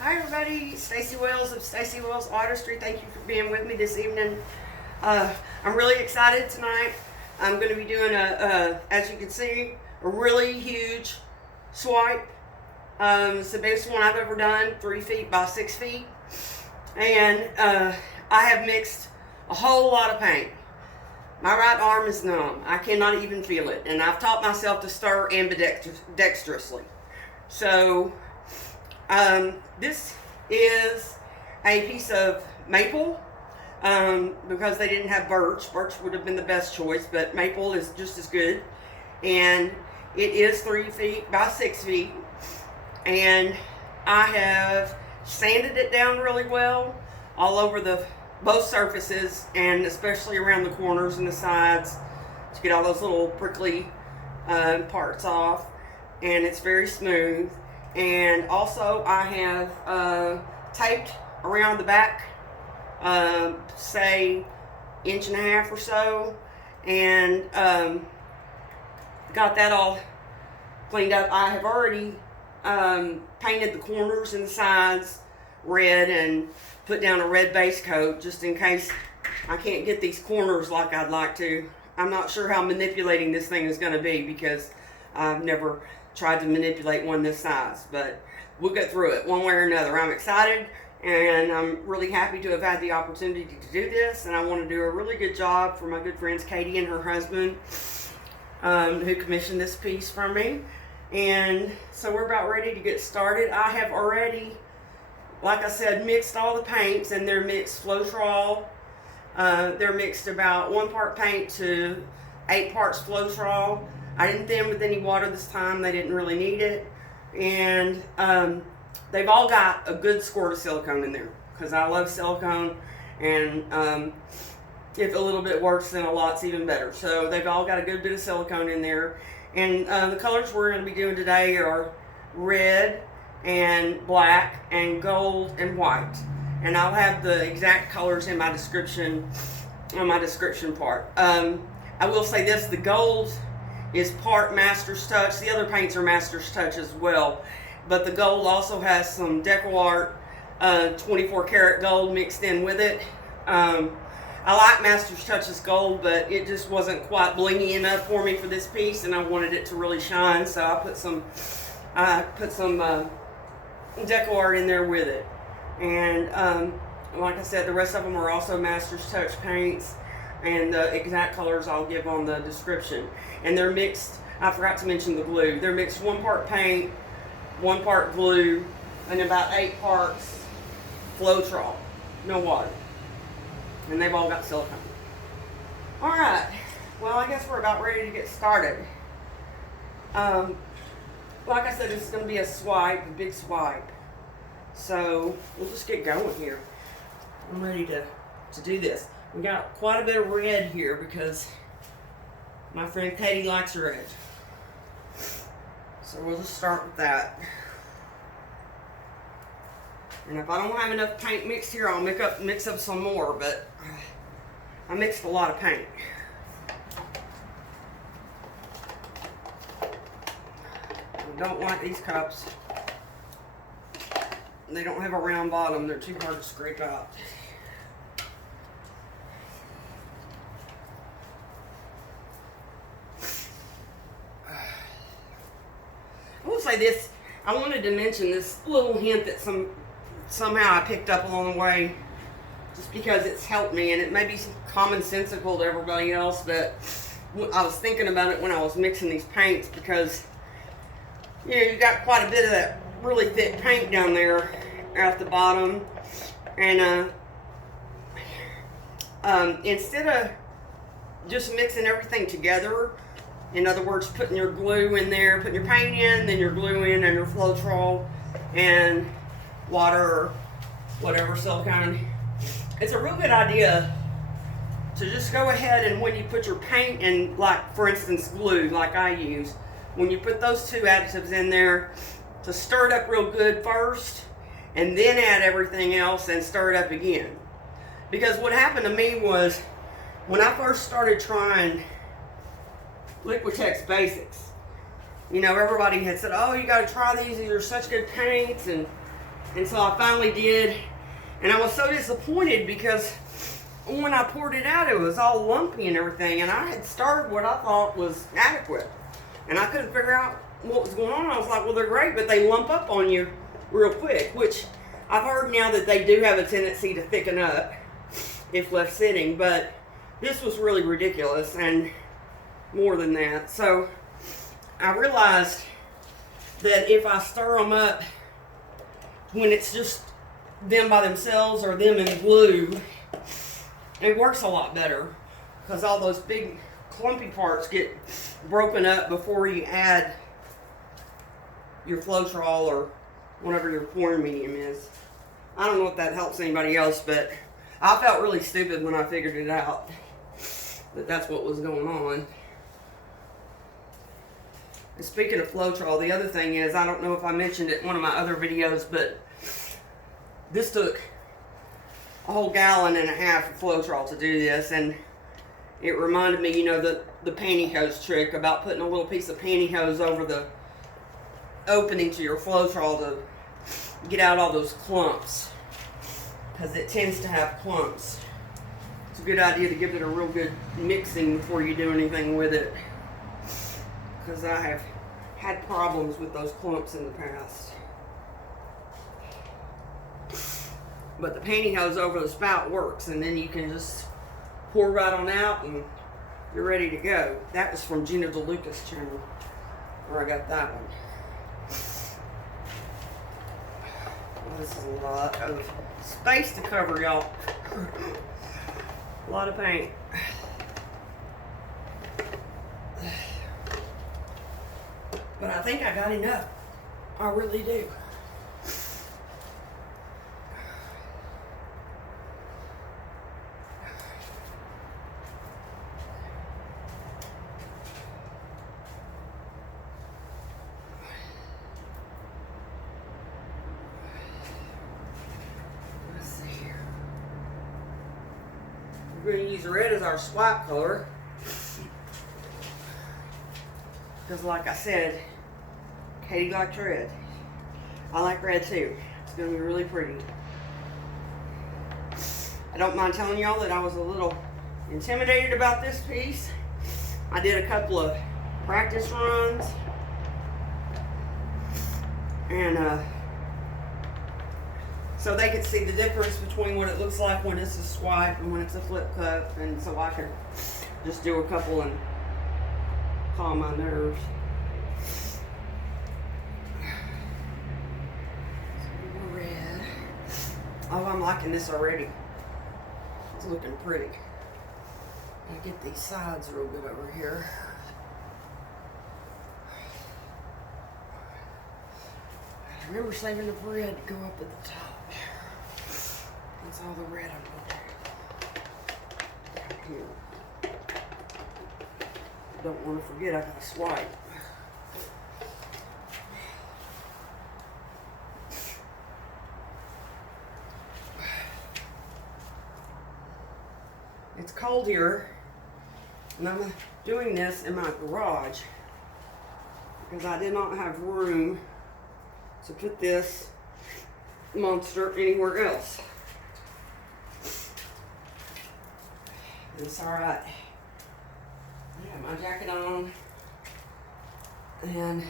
Hi everybody, Stacey Wells of Stacey Wells Artistry. Thank you for being with me this evening. I'm really excited tonight. I'm going to be doing as you can see, a really huge swipe. It's the biggest one I've ever done, 3 feet by 6 feet. And I have mixed a whole lot of paint. My right arm is numb. I cannot even feel it. And I've taught myself to stir ambidextrously. So this is a piece of maple because they didn't have birch. Birch would have been the best choice, but maple is just as good. And it is 3 feet by 6 feet. And I have sanded it down really well all over both surfaces, and especially around the corners and the sides to get all those little prickly parts off. And it's very smooth. And also I have taped around the back, say 1.5 inches or so, and got that all cleaned up. I have already painted the corners and the sides red and put down a red base coat just in case I can't get these corners like I'd like to. I'm not sure how manipulating this thing is going to be because I've never tried to manipulate one this size, but we'll get through it one way or another. I'm excited and I'm really happy to have had the opportunity to do this, and I want to do a really good job for my good friends Katie and her husband who commissioned this piece from me. And so we're about ready to get started. I have already, like I said, mixed all the paints, and they're mixed Floetrol. They're mixed about 1 part paint to 8 parts Floetrol. I didn't thin with any water this time. They didn't really need it. And they've all got a good squirt of silicone in there because I love silicone, and if a little bit works, then a lot's even better. So they've all got a good bit of silicone in there. And the colors we're going to be doing today are red and black and gold and white. And I'll have the exact colors in my description, on my description part. I will say this, the gold is part Master's Touch. The other paints are Master's Touch as well. But the gold also has some Deco Art 24 karat gold mixed in with it. I like Master's Touch's gold, but it just wasn't quite blingy enough for me for this piece, and I wanted it to really shine, so I put some Deco Art in there with it. And like I said, the rest of them are also Master's Touch paints, and the exact colors I'll give on the description. And they're mixed, I forgot to mention the glue, they're mixed 1 part paint, 1 part glue, and about 8 parts Floetrol, no water. And they've all got silicone. Alright, well I guess we're about ready to get started. Like I said, this is going to be a swipe, a big swipe. So we'll just get going here. I'm ready to do this. We got quite a bit of red here because my friend Katie likes red. So we'll just start with that. And if I don't have enough paint mixed here, I'll mix up some more, but I mixed a lot of paint. I don't like these cups. They don't have a round bottom. They're too hard to scrape out. I will say this. I wanted to mention this little hint that somehow I picked up along the way, just because it's helped me, and it may be commonsensical to everybody else, but I was thinking about it when I was mixing these paints, because you know, you got quite a bit of that really thick paint down there at the bottom, and instead of just mixing everything together, in other words, putting your glue in there, putting your paint in, then your glue in, and your Floetrol and water or whatever silicone, it's a real good idea to just go ahead and when you put your paint in, like for instance glue like I use, when you put those 2 additives in there, to stir it up real good first and then add everything else and stir it up again. Because what happened to me was, when I first started trying Liquitex Basics, you know, everybody had said, oh, you got to try these are such good paints, and And so I finally did, and I was so disappointed because when I poured it out, it was all lumpy and everything, and I had started what I thought was adequate, and I couldn't figure out what was going on. I was like, well, they're great, but they lump up on you real quick, which I've heard now that they do have a tendency to thicken up if left sitting, but this was really ridiculous, and more than that. So I realized that if I stir them up when it's just them by themselves or them in glue, it works a lot better because all those big clumpy parts get broken up before you add your Floetrol or whatever your pouring medium is. I don't know if that helps anybody else, but I felt really stupid when I figured it out that that's what was going on. And speaking of Floetrol, the other thing is, I don't know if I mentioned it in one of my other videos, but this took a whole gallon and a half of Floetrol to do this, and it reminded me, you know, the pantyhose trick about putting a little piece of pantyhose over the opening to your Floetrol to get out all those clumps, because it tends to have clumps. It's a good idea to give it a real good mixing before you do anything with it, because I have had problems with those clumps in the past. But the pantyhose over the spout works, and then you can just pour right on out and you're ready to go. That was from Gina DeLuca's channel where I got that one. This is a lot of space to cover, y'all. A lot of paint. But I think I got enough. I really do. We're going to use red as our swipe color because, like I said, Katie liked red. I like red too. It's going to be really pretty. I don't mind telling y'all that I was a little intimidated about this piece. I did a couple of practice runs, and so they could see the difference between what it looks like when it's a swipe and when it's a flip cup, and so I could just do a couple and calm my nerves. More red. Oh, I'm liking this already. It's looking pretty. I'll get these sides real good over here. I remember saving the red to go up at the top. That's all the red I'm going to do here. Don't want to forget I got to swipe. It's cold here, and I'm doing this in my garage because I did not have room to put this monster anywhere else. It's alright. I got my jacket on, and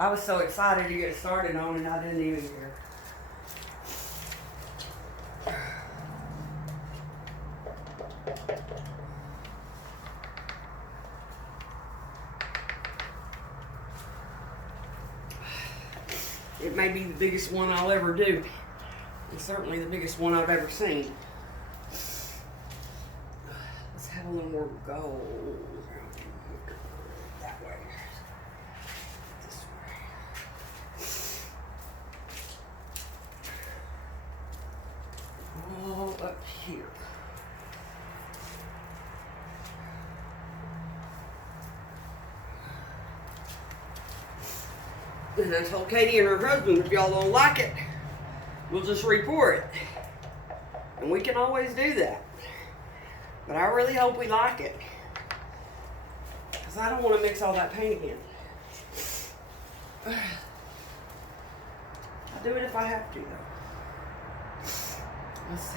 I was so excited to get started on it, I didn't even care. It may be the biggest one I'll ever do. It's certainly the biggest one I've ever seen. Let's have a little more gold. That way. This way. All up here. And I told Katie and her husband, if y'all don't like it, we'll just re-pour it. And we can always do that. But I really hope we like it, because I don't want to mix all that paint again. I I'll do it if I have to, though. Let's see.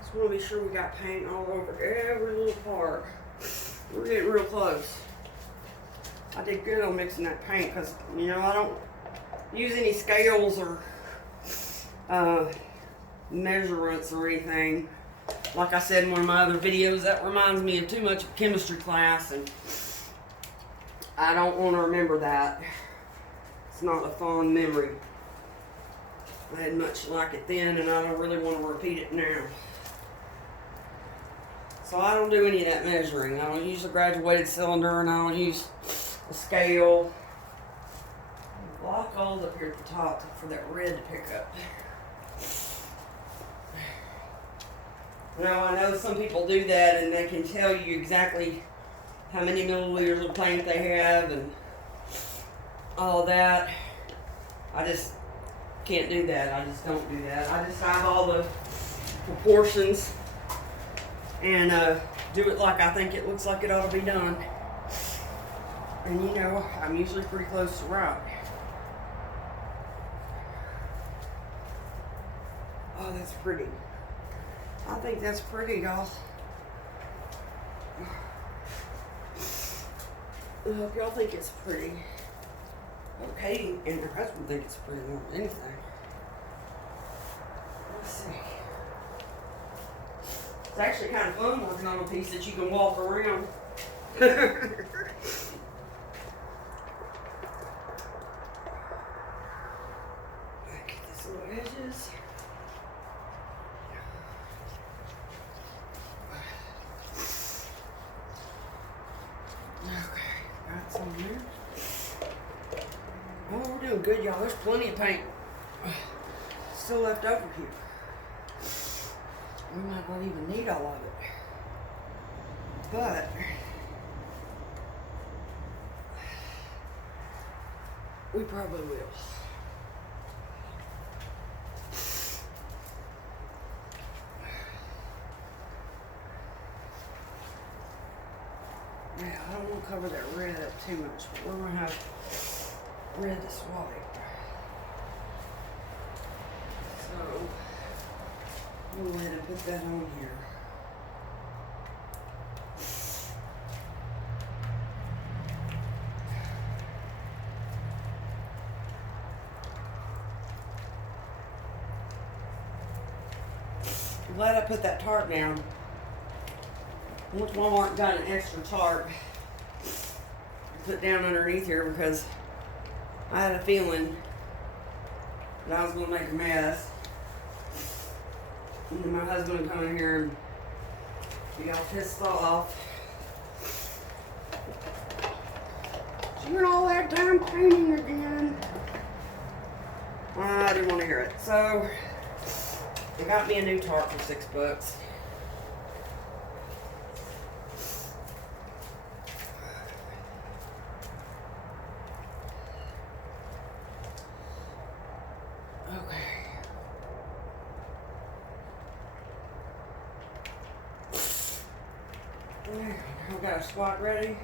Just want to be sure we got paint all over every little part. We're getting real close. I did good on mixing that paint because, you know, I don't use any scales or measurements or anything. Like I said in one of my other videos, that reminds me of too much of chemistry class, and I don't want to remember that. It's not a fond memory. I had much like it then, and I don't really want to repeat it now. So I don't do any of that measuring. I don't use a graduated cylinder, and I don't use a scale. Block all up here at the top for that red to pick up. Now I know some people do that and they can tell you exactly how many milliliters of paint they have and all that. I just can't do that. I just don't do that. I just have all the proportions and do it like I think it looks like it ought to be done. And you know, I'm usually pretty close to right. Oh, that's pretty. I think that's pretty, y'all. I hope y'all think it's pretty. Okay, and her husband think it's pretty more than anything. Let's see. It's actually kind of fun working on a piece that you can walk around. Get this little edges. Oh, we're doing good, y'all. There's plenty of paint still left over here. We might not even need all of it. But we probably will. Yeah, I don't want to cover that red up too much, but we're going to have red that's white. So, we'll go ahead and put that on here. I'm glad I put that tarp down. Once Walmart got an extra tarp to put down underneath here because I had a feeling that I was going to make a mess. And then my husband would come in here and be all pissed off. You're all that damn painting again. I didn't want to hear it. So, they got me a new tarp for $6. We got our spot ready.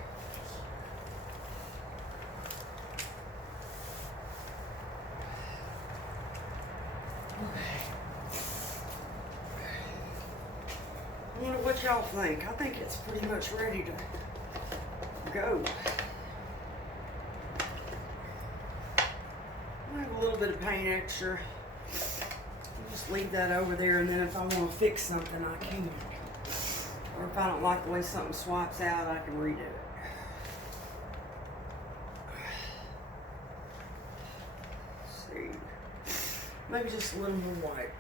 Okay. I wonder what y'all think. I think it's pretty much ready to go. I have a little bit of paint extra. I'll just leave that over there, and then if I want to fix something, I can. Or if I don't like the way something swipes out, I can redo it. Let's see. Maybe just a little more white.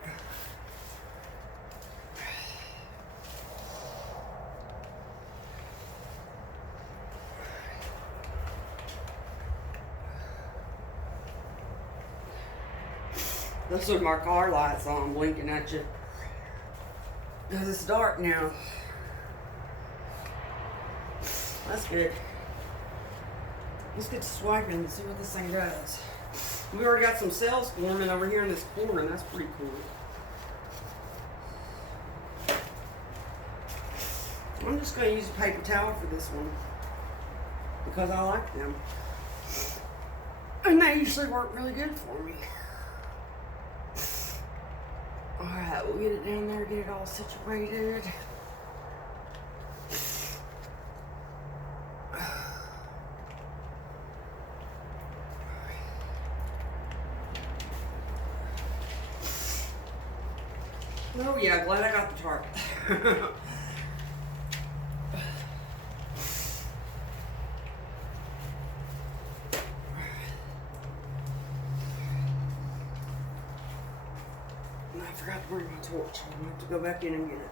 Those are my car lights on, blinking at you. Because it's dark now. That's good. Let's get to swiping and see what this thing does. We already got some cells forming over here in this corner, and that's pretty cool. I'm just going to use a paper towel for this one because I like them. And they usually work really good for me. Alright, we'll get it down there, get it all situated. Oh yeah, glad I got the tarp. I forgot to bring my torch. I'm gonna have to go back in and get it.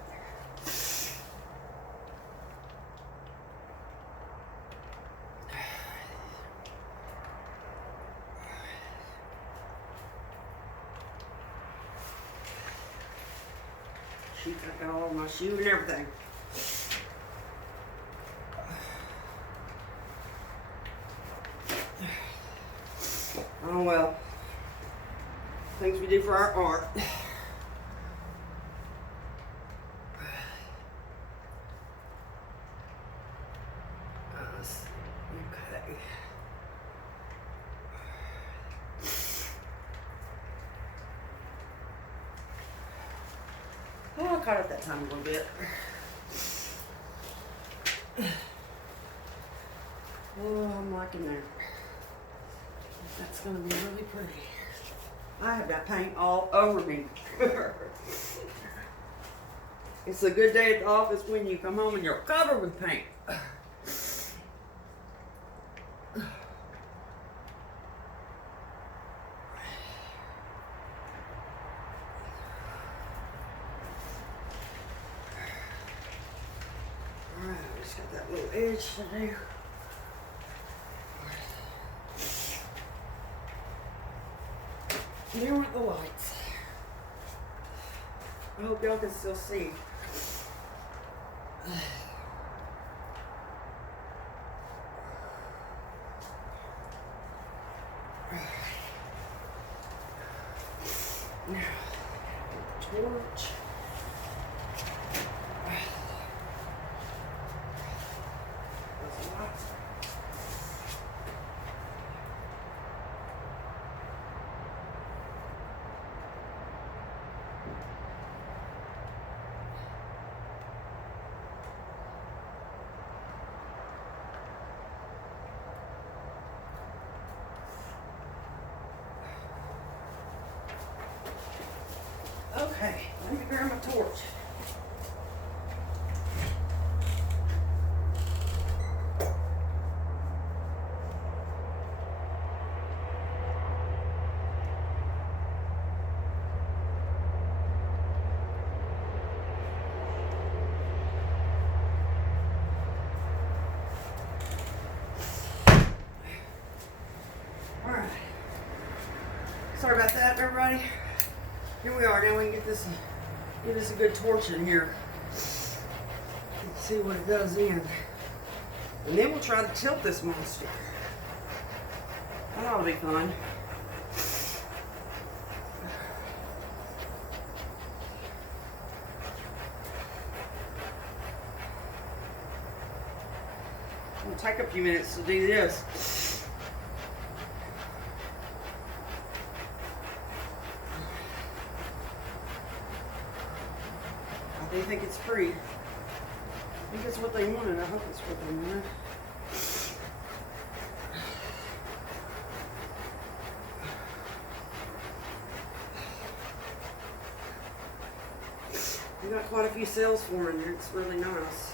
Shoot, I got all my shoe and everything. Oh well. Things we do for our art. Okay. Oh, I caught it that time a little bit. Oh, I'm liking that. That's going to be really pretty. I have got paint all over me. It's a good day at the office when you come home and you're covered with paint. Alright, I just got that little edge to do. There went the lights. I hope y'all can still see. Now, torch. Those lights. Okay, let me grab my torch. All right. Sorry about that, everybody. Here we are. Now we can get this a good torch in here. Let's see what it does in. And then we'll try to tilt this monster. That ought to be fun. It'll take a few minutes to do this. They think it's free. I think it's what they wanted. I hope it's what they wanted. We got quite a few cells forming here. It's really nice.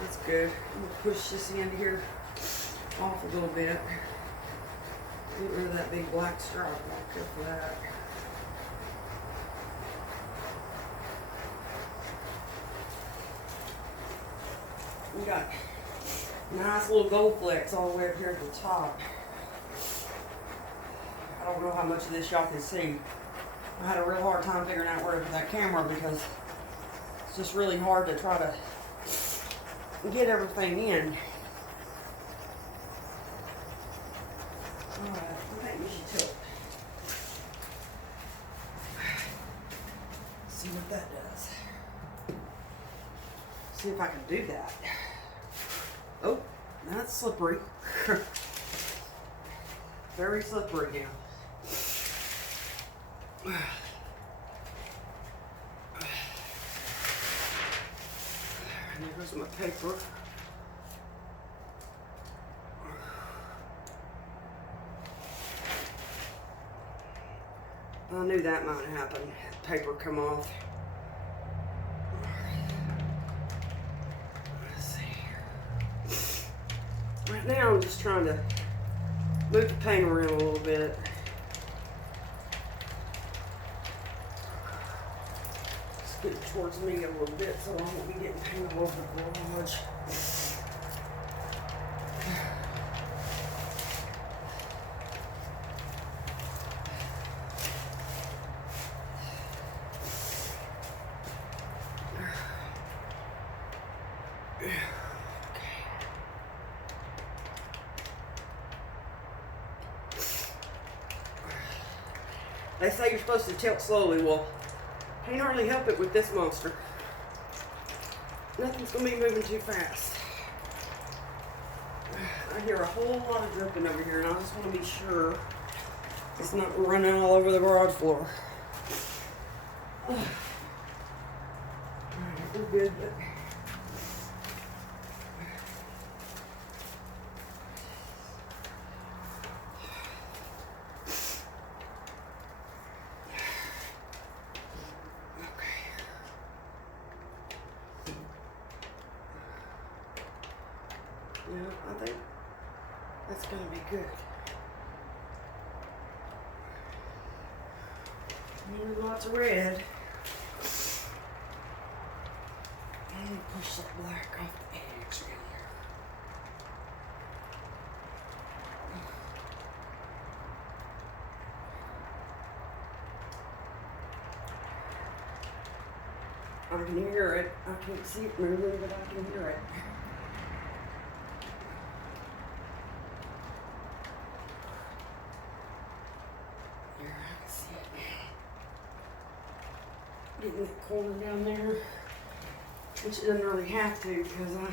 That's good. I'm going to push this end here off a little bit. Get rid of that big black stripe. I'll care for that. We got nice little gold flecks all the way up here at the top. I don't know how much of this y'all can see. I had a real hard time figuring out where to put that camera because it's just really hard to try to get everything in. Alright, I think we should tilt. See what that does. See if I can do that. Oh, that's slippery. Very slippery now. And there goes my paper. I knew that might happen. Paper come off. Let's see here. Right now I'm just trying to move the paint around a little bit. Just get it towards me a little bit so I won't be getting paint all over the garage. They say you're supposed to tilt slowly. Well, can't hardly help it with this monster. Nothing's gonna be moving too fast. I hear a whole lot of dripping over here, and I just want to be sure it's not running all over the garage floor. Alright, we're good, but yeah, I think that's going to be good. Lots of red. And push that black off the edge right here. I can hear it. I can't see it moving, but I can hear it. Getting that corner down there, which it doesn't really have to because I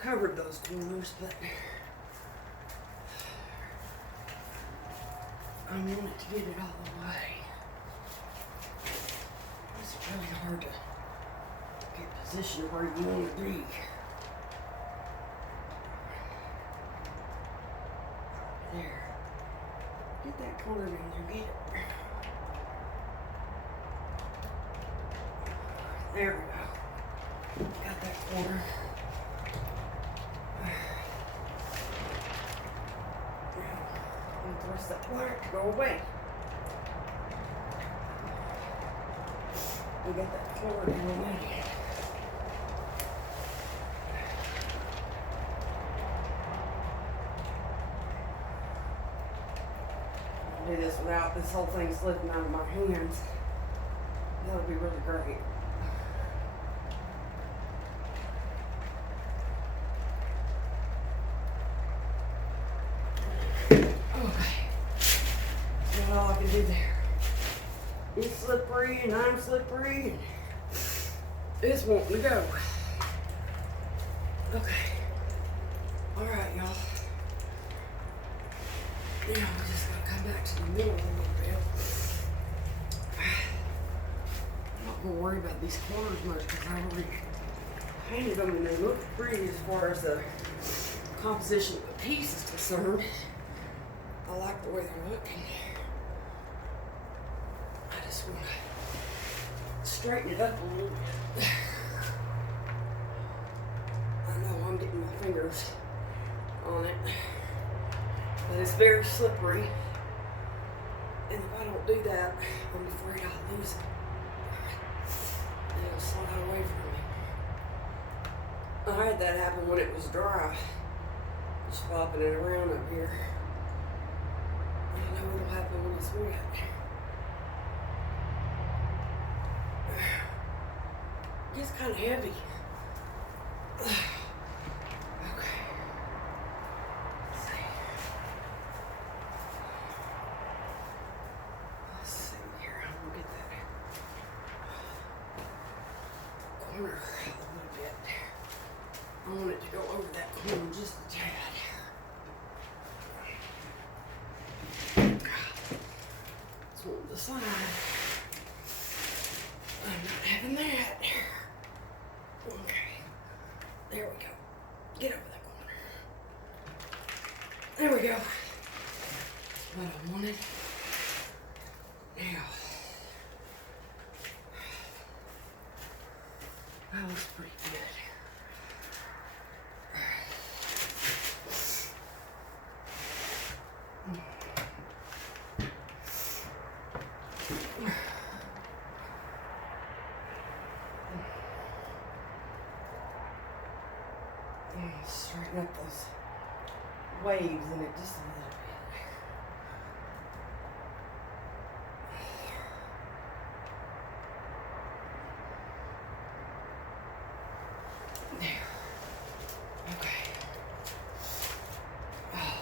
covered those corners, but I wanted to get it all the way. It's really hard to get positioned where you want to be. There. Get that corner down there, get it. There we go. Got that corner. And the rest of that black to go away. We got that corner in the way. Do this without this whole thing slipping out of my hands. That would be really great. All I can do there. It's slippery and I'm slippery and it's wanting to go. Okay. Alright, y'all. Now we just gotta come back to the middle a little bit. I'm not gonna worry about these corners much because I already painted them and they look pretty as far as the composition of the piece is concerned. I like the way they're looking. I just want to straighten it up a little bit. I know I'm getting my fingers on it, but it's very slippery. And if I don't do that, I'm afraid I'll lose it. And it'll slide away from me. I had that happen when it was dry. Just flopping it around up here. I know what'll happen when it's wet. It's kind of heavy. Okay. Let's see. There we go. What I wanted. Now. That looks pretty good. Straighten up those waves in it just a little bit. There. Okay. Oh.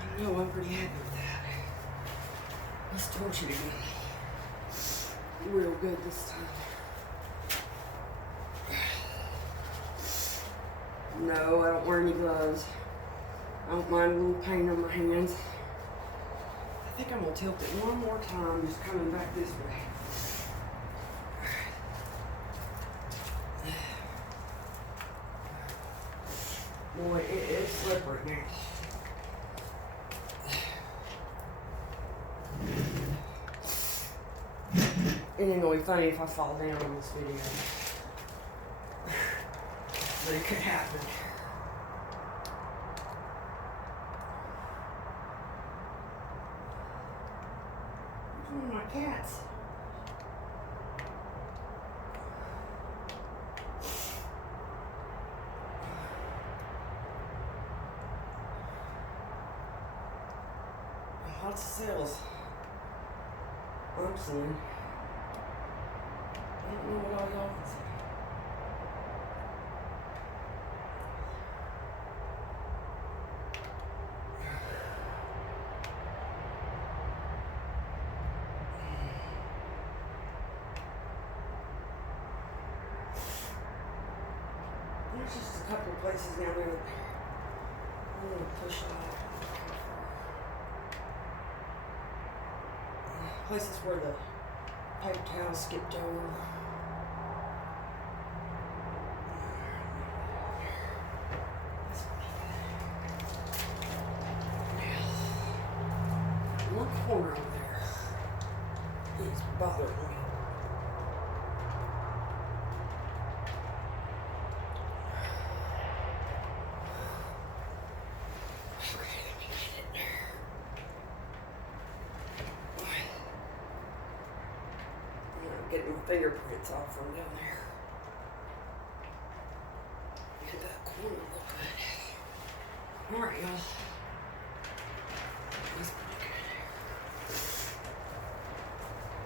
I know I'm pretty happy with that. Let's torch it again. Real good this time. No, I don't wear any gloves. I don't mind a little pain on my hands. I think I'm gonna tilt it one more time, just coming back this way. Boy, it's slippery now. It ain't gonna be funny if I fall down in this video. But it could happen. Where's one of my cats? Lots of cells. I'm seeing. I don't know what all y'all can see. There's just a couple of places down there that I'm going to push off. Places where the paper towel skipped over. One corner over there is bothering me. Okay, let me get it. I'm getting my fingerprints off from down there. Get that corner look good. Alright, y'all. That's pretty good.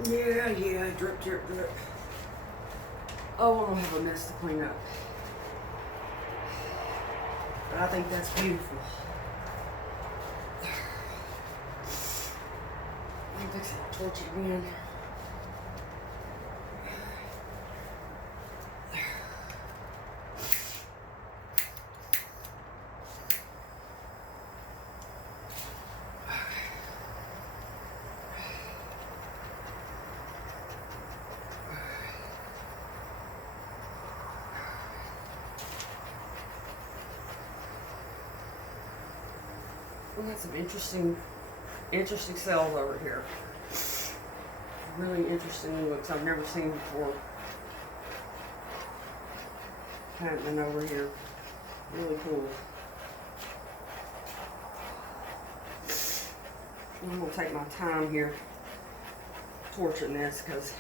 Yeah, drip, drip, drip. Oh, I don't have a mess to clean up. But I think that's beautiful. I'm fixing to torch it again. We got some interesting cells over here. Really interesting looks I've never seen before. Happening over here. Really cool. I'm gonna take my time here torching this because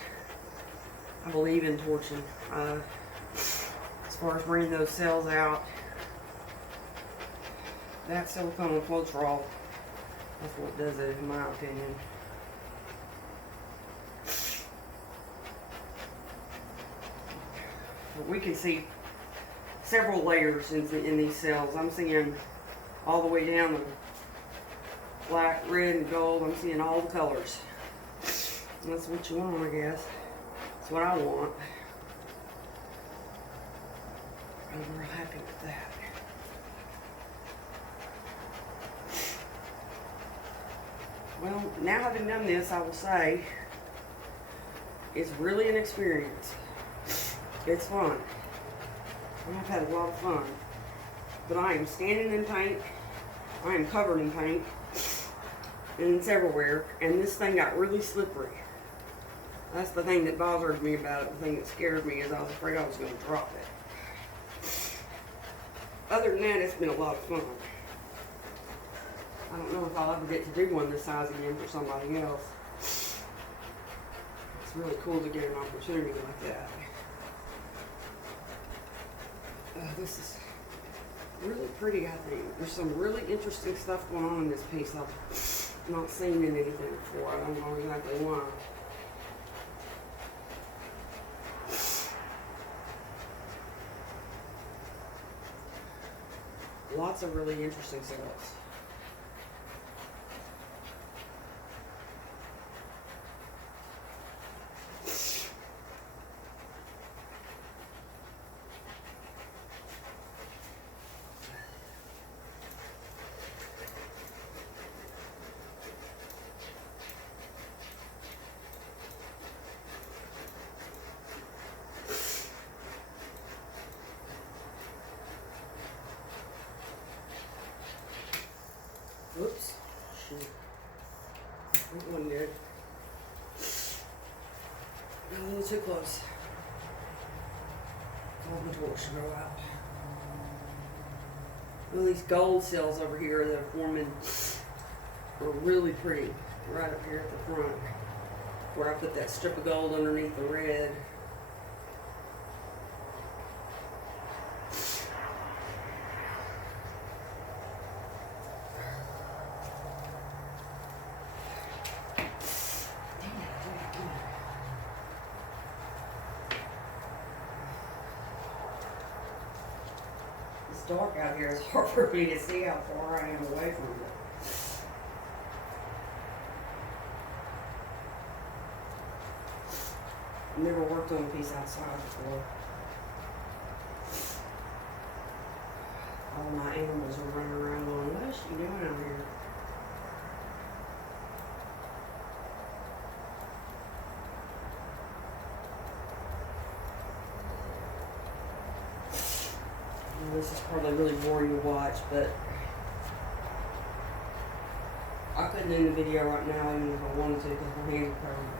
I believe in torching. As far as bringing those cells out, that silicone and Floetrol, that's what does it in my opinion. But we can see several layers in these cells. I'm seeing all the way down the black, red, and gold. I'm seeing all the colors. And that's what you want, I guess. That's what I want. I'm real happy with that. Well, now having done this, I will say, it's really an experience. It's fun. And I've had a lot of fun. But I am standing in paint. I am covered in paint. And it's everywhere. And this thing got really slippery. That's the thing that bothered me about it. The thing that scared me is I was afraid I was going to drop it. Other than that, it's been a lot of fun. I don't know if I'll ever get to do one this size again for somebody else. It's really cool to get an opportunity like that. This is really pretty, I think. There's some really interesting stuff going on in this piece I've not seen in anything before. I don't know exactly why. Lots of really interesting setups. Whoops. Shoot. That wasn't good. Got a little too close. All the torch should go out. Well, these gold cells over here that are forming are really pretty. Right up here at the front, where I put that strip of gold underneath the red. It's dark out here. It's hard for me to see how far I am away from it. I've never worked on a piece outside before. All my animals are running around going, what is she doing out here? Well, this is probably really boring to watch, but I couldn't end the video right now even if I wanted to because my hands are covered.